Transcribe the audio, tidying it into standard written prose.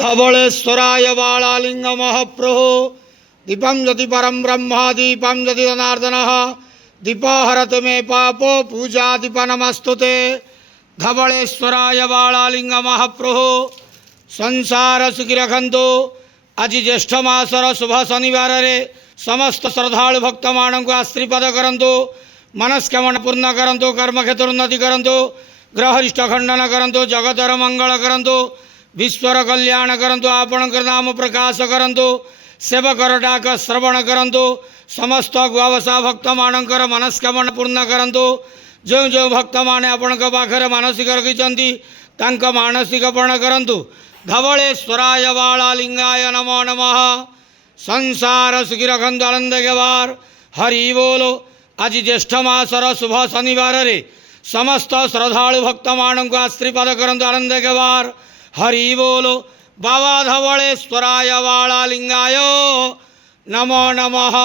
धवलेश्वराय बालालिंग महाप्रभो दीपं ज्योति परम ब्रह्म दीपं ज्योति जनार्दन दीपहरत मे पापो पूजा दीप नमस्तुते धवलेश्वराय बालालिंग महाप्रभो संसार सुखी रखंतु। आज ज्येष्ठ मासर शुभ शनिवार रे समस्त श्रद्धालु भक्त मान को आशीर्वाद करंतु, मनस्कामना पूर्ण करंतु, कर्मक्षेत्र उन्नति करंतु, ग्रहरिष्ठ खंडन करंतु, जगतर मंगल करंतु, विश्वर कल्याण करंतु, आपणकर नाम प्रकाश करंतु, सेवकर डाक श्रवण करंतु, समस्त गुआवसा भक्त मानकर मनस्कामना पूर्ण करंतु। जो जो भक्त माने आपणक पाखरे मानसिक रखिछंती तांक मानसिक पूर्ण करंतु। धवलेश्वराय बालालिंगाय नमो नमः। संसार सुखी रखंतु, आनंद के बार हरि बोलो। आज ज्येष्ठ मासर शुभ शनिवार रे समस्त श्रद्धालु भक्त मान को आशीर्वाद करंतु, आनंद के बार हरि बोलो। बाबा धवलेश्वराय बालालिंगाय नमो नमः।